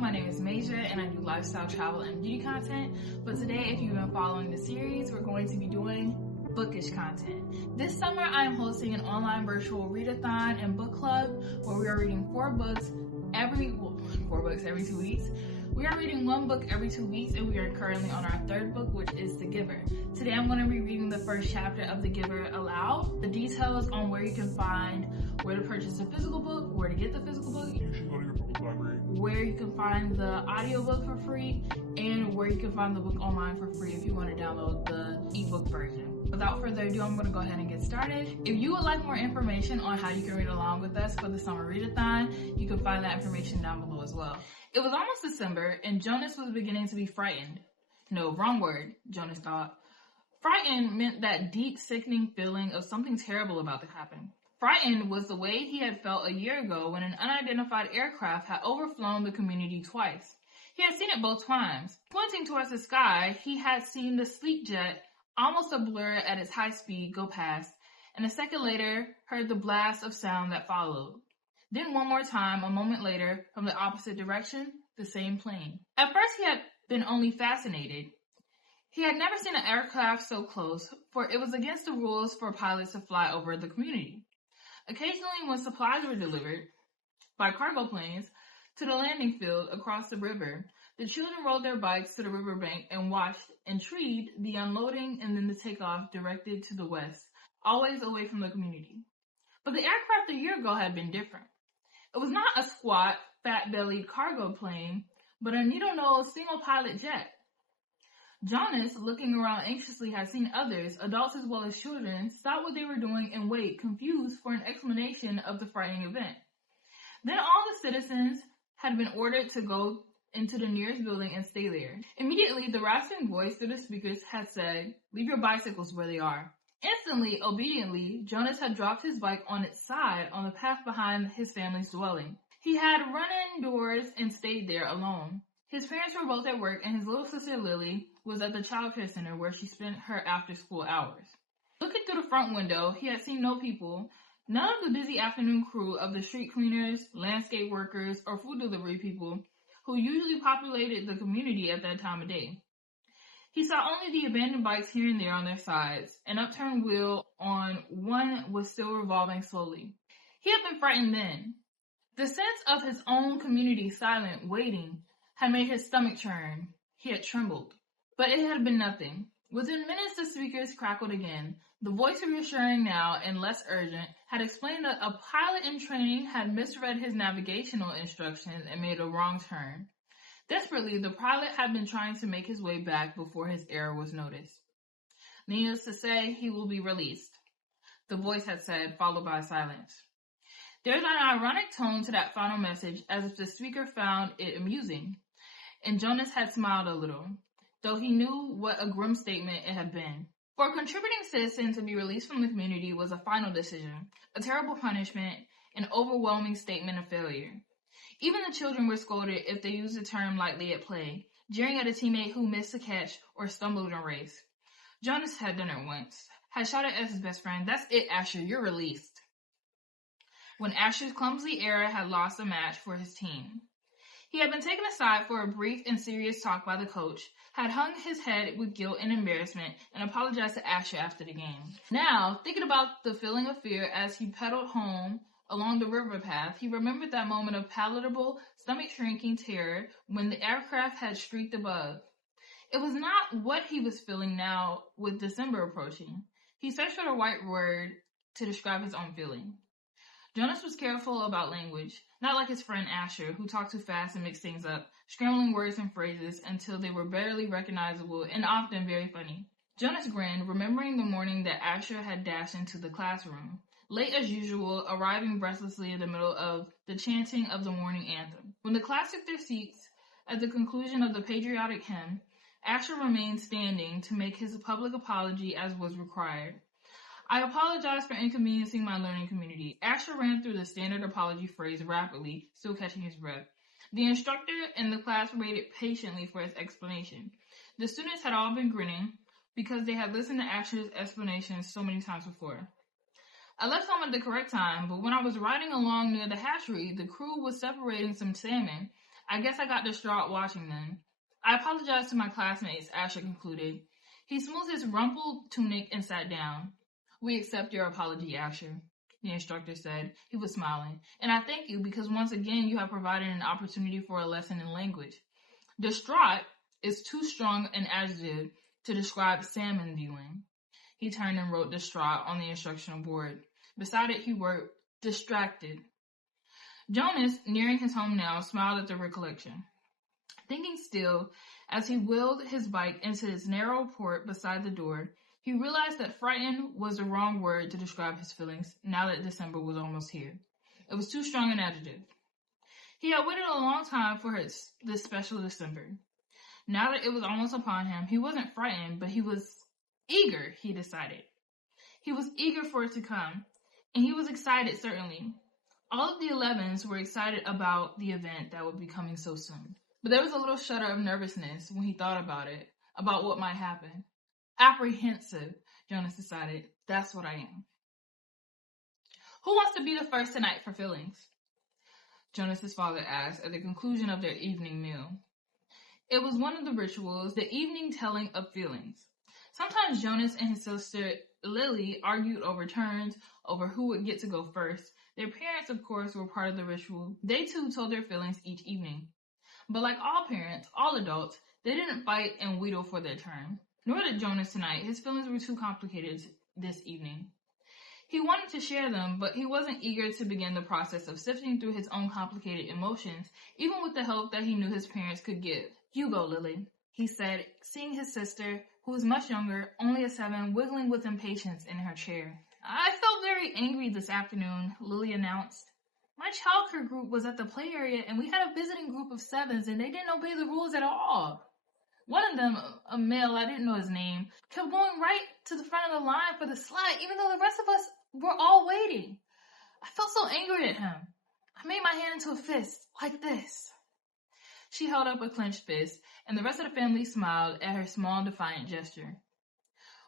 my name is Masia and I do lifestyle, travel, and beauty content. But today, if you've been following the series, we're going to be doing bookish content. This summer, I am hosting an online virtual read-a-thon and book club where we are reading 4 books every 2 weeks. We are reading 1 book every 2 weeks, and we are currently on our 3rd book, which is The Giver. Today I'm going to be reading the first chapter of The Giver aloud. The details on where you can find where to purchase a physical book, where to get the physical book, you should go to your public library, where you can find the audiobook for free, and where you can find the book online for free if you want to download the ebook version. Without further ado, I'm going to go ahead and get started. If you would like more information on how you can read along with us for the Summer Read-a-thon, you can find that information down below as well. It was almost December, and Jonas was beginning to be frightened. No, wrong word, Jonas thought. Frightened meant that deep, sickening feeling of something terrible about to happen. Frightened was the way he had felt a year ago when an unidentified aircraft had overflown the community twice. He had seen it both times. Pointing towards the sky, he had seen the sleep jet, almost a blur at its high speed, go past, and a second later heard the blast of sound that followed. Then one more time, a moment later, from the opposite direction, the same plane. At first he had been only fascinated. He had never seen an aircraft so close, for it was against the rules for pilots to fly over the community. Occasionally, when supplies were delivered by cargo planes to the landing field across the river, the children rode their bikes to the riverbank and watched, intrigued, the unloading and then the takeoff directed to the west, always away from the community. But the aircraft a year ago had been different. It was not a squat, fat-bellied cargo plane, but a needle-nosed single-pilot jet. Jonas, looking around anxiously, had seen others, adults as well as children, stop what they were doing and wait, confused, for an explanation of the frightening event. Then all the citizens had been ordered to go into the nearest building and stay there. Immediately, the rasping voice through the speakers had said, "Leave your bicycles where they are." Instantly, obediently, Jonas had dropped his bike on its side on the path behind his family's dwelling. He had run indoors and stayed there alone. His parents were both at work, and his little sister Lily was at the childcare center where she spent her after-school hours. Looking through the front window, he had seen no people, none of the busy afternoon crew of the street cleaners, landscape workers, or food delivery people who usually populated the community at that time of day. He saw only the abandoned bikes here and there on their sides. An upturned wheel on one was still revolving slowly. He had been frightened then. The sense of his own community silent, waiting, had made his stomach churn. He had trembled. But it had been nothing. Within minutes, the speakers crackled again. The voice, reassuring now and less urgent, had explained that a pilot in training had misread his navigational instructions and made a wrong turn. Desperately, the pilot had been trying to make his way back before his error was noticed. Needless to say, he will be released, the voice had said, followed by silence. There was an ironic tone to that final message, as if the speaker found it amusing, and Jonas had smiled a little, though he knew what a grim statement it had been. For a contributing citizen to be released from the community was a final decision, a terrible punishment, an overwhelming statement of failure. Even the children were scolded if they used the term lightly at play, jeering at a teammate who missed a catch or stumbled in a race. Jonas had done it once, had shouted at his best friend, "That's it, Asher, you're released," when Asher's clumsy error had lost a match for his team. He had been taken aside for a brief and serious talk by the coach, had hung his head with guilt and embarrassment, and apologized to Asher after the game. Now, thinking about the feeling of fear as he pedaled home along the river path, he remembered that moment of palatable, stomach-shrinking terror when the aircraft had streaked above. It was not what he was feeling now with December approaching. He searched for the right word to describe his own feeling. Jonas was careful about language, not like his friend Asher, who talked too fast and mixed things up, scrambling words and phrases until they were barely recognizable and often very funny. Jonas grinned, remembering the morning that Asher had dashed into the classroom, late as usual, arriving breathlessly in the middle of the chanting of the morning anthem. When the class took their seats at the conclusion of the patriotic hymn, Asher remained standing to make his public apology as was required. "I apologize for inconveniencing my learning community." Asher ran through the standard apology phrase rapidly, still catching his breath. The instructor and the class waited patiently for his explanation. The students had all been grinning because they had listened to Asher's explanations so many times before. "I left home at the correct time, but when I was riding along near the hatchery, the crew was separating some salmon. I guess I got distraught watching them. I apologized to my classmates, Asher concluded. He smoothed his rumpled tunic and sat down. We accept your apology, Asher, the instructor said. He was smiling. And I thank you because once again you have provided an opportunity for a lesson in language. Distraught is too strong an adjective to describe salmon viewing. He turned and wrote distraught on the instructional board. Beside it, he wrote distracted. Jonas, nearing his home now, smiled at the recollection. Thinking still, as he wheeled his bike into its narrow port beside the door, he realized that frightened was the wrong word to describe his feelings now that December was almost here. It was too strong an adjective. He had waited a long time for this special December. Now that it was almost upon him, he wasn't frightened, but he was eager, he decided. He was eager for it to come, and he was excited, certainly. All of the 11s were excited about the event that would be coming so soon. But there was a little shudder of nervousness when he thought about it, about what might happen. Apprehensive, Jonas decided. That's what I am. Who wants to be the first tonight for feelings? Jonas's father asked at the conclusion of their evening meal. It was one of the rituals, the evening telling of feelings. Sometimes Jonas and his sister Lily argued over turns, over who would get to go first. Their parents, of course, were part of the ritual. They too told their feelings each evening. But like all parents, all adults, they didn't fight and wheedle for their turn. Nor did Jonas tonight. His feelings were too complicated this evening. He wanted to share them, but he wasn't eager to begin the process of sifting through his own complicated emotions, even with the help that he knew his parents could give. You go, Lily, he said, seeing his sister, who was much younger, only a 7, wiggling with impatience in her chair. I felt very angry this afternoon, Lily announced. My childcare group was at the play area and we had a visiting group of 7s and they didn't obey the rules at all. One of them, a male, I didn't know his name, kept going right to the front of the line for the slide even though the rest of us were all waiting. I felt so angry at him. I made my hand into a fist, like this. She held up a clenched fist and the rest of the family smiled at her small defiant gesture.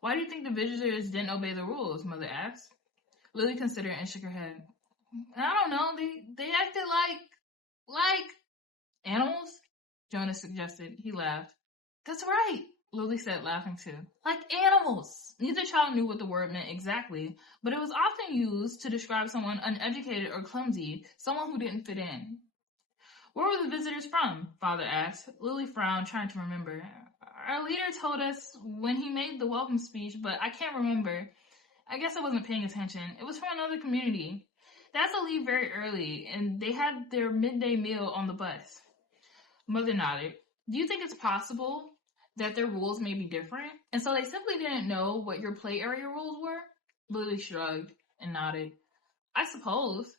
Why do you think the visitors didn't obey the rules? Mother asked. Lily considered and shook her head. I don't know. They acted like animals, Jonas suggested. He laughed. That's right, Lily said, laughing too. Like animals. Neither child knew what the word meant exactly, but it was often used to describe someone uneducated or clumsy, someone who didn't fit in. Where were the visitors from? Father asked. Lily frowned, trying to remember. Our leader told us when he made the welcome speech, but I can't remember. I guess I wasn't paying attention. It was from another community. They had to leave very early, and they had their midday meal on the bus. Mother nodded. Do you think it's possible that their rules may be different? And so they simply didn't know what your play area rules were? Lily shrugged and nodded. I suppose.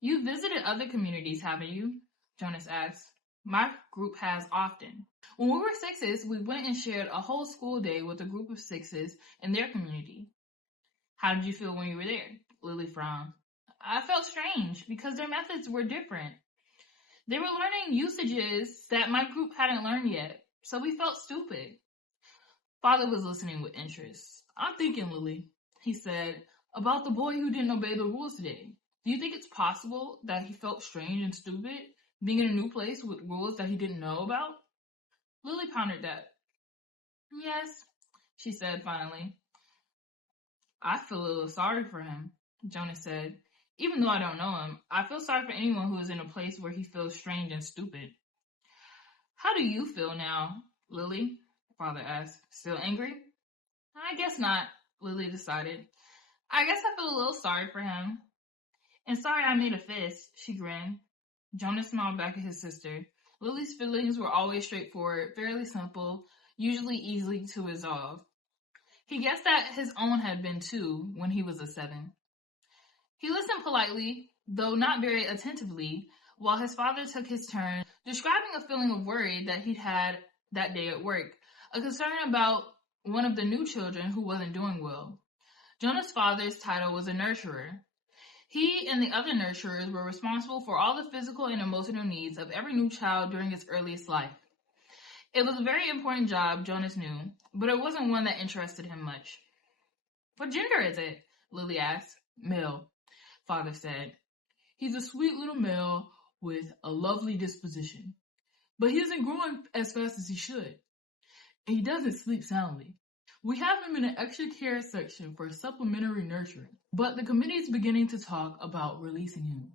You've visited other communities, haven't you? Jonas asked. My group has often. When we were 6s, we went and shared a whole school day with a group of 6s in their community. How did you feel when you were there? Lily frowned. I felt strange because their methods were different. They were learning usages that my group hadn't learned yet, so we felt stupid. Father was listening with interest. I'm thinking, Lily, he said, about the boy who didn't obey the rules today. Do you think it's possible that he felt strange and stupid, being in a new place with rules that he didn't know about? Lily pondered that. Yes, she said finally. I feel a little sorry for him, Jonas said. Even though I don't know him, I feel sorry for anyone who is in a place where he feels strange and stupid. How do you feel now, Lily? Father asked. Still angry? I guess not, Lily decided. I guess I feel a little sorry for him. And sorry I made a fist, she grinned. Jonas smiled back at his sister. Lily's feelings were always straightforward, fairly simple, usually easy to resolve. He guessed that his own had been too when he was a 7. He listened politely, though not very attentively, while his father took his turn, describing a feeling of worry that he'd had that day at work, a concern about one of the new children who wasn't doing well. Jonah's father's title was a nurturer. He and the other nurturers were responsible for all the physical and emotional needs of every new child during its earliest life. It was a very important job, Jonas knew, but it wasn't one that interested him much. What gender is it? Lily asked. Male, Father said. He's a sweet little male, with a lovely disposition. But he isn't growing as fast as he should, and he doesn't sleep soundly. We have him in an extra care section for supplementary nurturing, but the committee is beginning to talk about releasing him.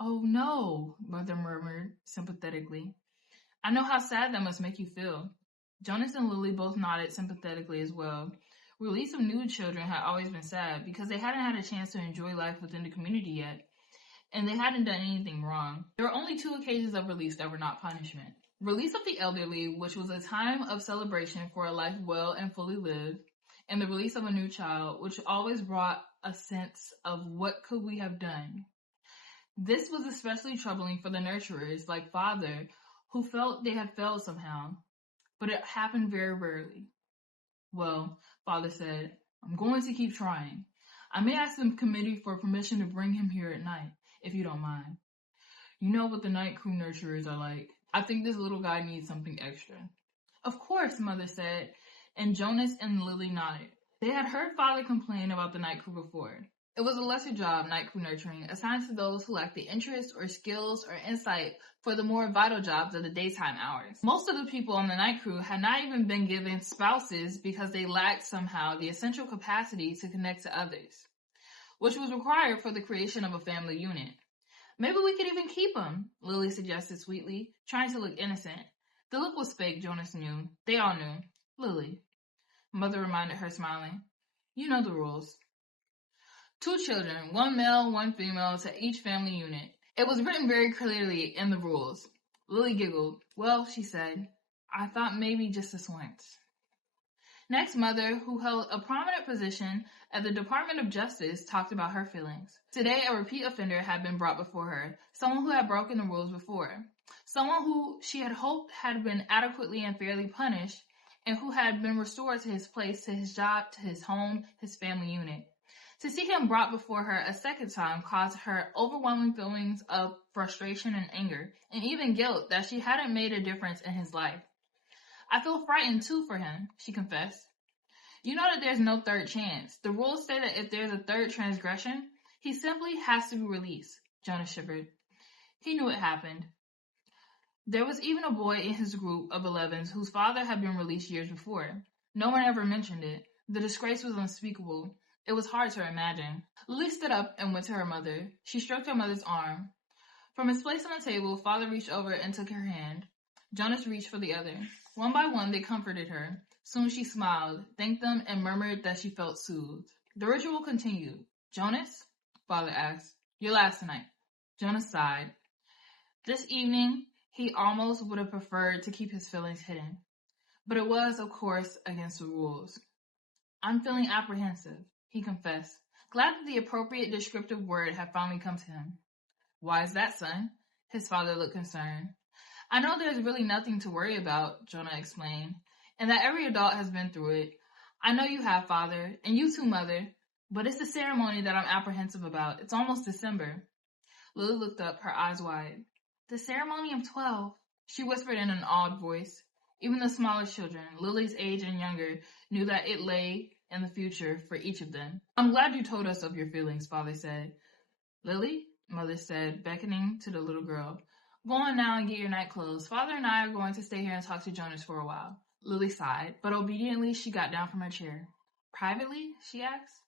Oh no, Mother murmured sympathetically. I know how sad that must make you feel. Jonas and Lily both nodded sympathetically as well. Release of new children had always been sad because they hadn't had a chance to enjoy life within the community yet, and they hadn't done anything wrong. There were only 2 occasions of release that were not punishment. Release of the elderly, which was a time of celebration for a life well and fully lived, and the release of a new child, which always brought a sense of what could we have done. This was especially troubling for the nurturers, like Father, who felt they had failed somehow, but it happened very rarely. Well, Father said, I'm going to keep trying. I may ask the committee for permission to bring him here at night, if you don't mind. You know what the night crew nurturers are like. I think this little guy needs something extra. Of course, Mother said, and Jonas and Lily nodded. They had heard Father complain about the night crew before. It was a lesser job, night crew nurturing, assigned to those who lacked the interest or skills or insight for the more vital jobs of the daytime hours. Most of the people on the night crew had not even been given spouses because they lacked somehow the essential capacity to connect to others, which was required for the creation of a family unit. Maybe we could even keep him, Lily suggested sweetly, trying to look innocent. The look was fake, Jonas knew. They all knew. Lily, Mother reminded her, smiling. You know the rules. 2 children, 1 male, 1 female to each family unit. It was written very clearly in the rules. Lily giggled. Well, she said, I thought maybe just this once. Next, Mother, who held a prominent position at the Department of Justice, talked about her feelings. Today, a repeat offender had been brought before her, someone who had broken the rules before, someone who she had hoped had been adequately and fairly punished, and who had been restored to his place, to his job, to his home, his family unit. To see him brought before her a second time caused her overwhelming feelings of frustration and anger, and even guilt that she hadn't made a difference in his life. I feel frightened too for him, she confessed. You know that there's no third chance. The rules say that if there's a third transgression, he simply has to be released, Jonas shivered. He knew it happened. There was even a boy in his group of 11s whose father had been released years before. No one ever mentioned it. The disgrace was unspeakable. It was hard to imagine. Lily stood up and went to her mother. She stroked her mother's arm. From his place on the table, Father reached over and took her hand. Jonas reached for the other. One by one, they comforted her. Soon she smiled, thanked them, and murmured that she felt soothed. The ritual continued. Jonas? Father asked. Your last tonight. Jonas sighed. This evening, he almost would have preferred to keep his feelings hidden. But it was, of course, against the rules. I'm feeling apprehensive, he confessed, glad that the appropriate descriptive word had finally come to him. Why is that, son? His father looked concerned. I know there's really nothing to worry about, Jonah explained, and that every adult has been through it. I know you have, Father, and you too, Mother, but it's the ceremony that I'm apprehensive about. It's almost December. Lily looked up, her eyes wide. The ceremony of 12, she whispered in an awed voice. Even the smallest children, Lily's age and younger, knew that it lay in the future for each of them. I'm glad you told us of your feelings, Father said. Lily, Mother said, beckoning to the little girl. Go on now and get your night clothes. Father and I are going to stay here and talk to Jonas for a while. Lily sighed, but obediently she got down from her chair. Privately? She asked.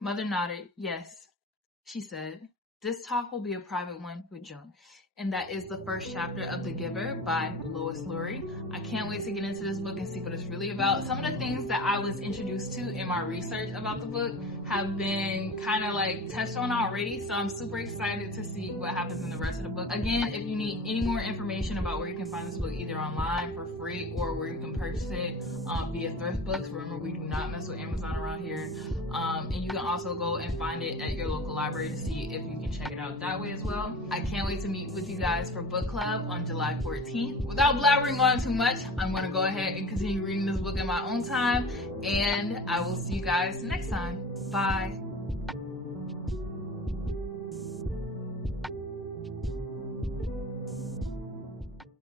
Mother nodded. Yes, she said. This talk will be a private one with Jonas. And that is the first chapter of The Giver by Lois Lowry. I can't wait to get into this book and see what it's really about. Some of the things that I was introduced to in my research about the book have been kind of like touched on already, so I'm super excited to see what happens in the rest of the book. Again, if you need any more information about where you can find this book, either online for free or where you can purchase it via thrift books, remember we do not mess with Amazon around here, and you can also go and find it at your local library to see if you can check it out that way as well. I can't wait to meet with you guys for book club on July 14th. Without blabbering on too much, I'm going to go ahead and continue reading this book in my own time, and I will see you guys next time. Bye.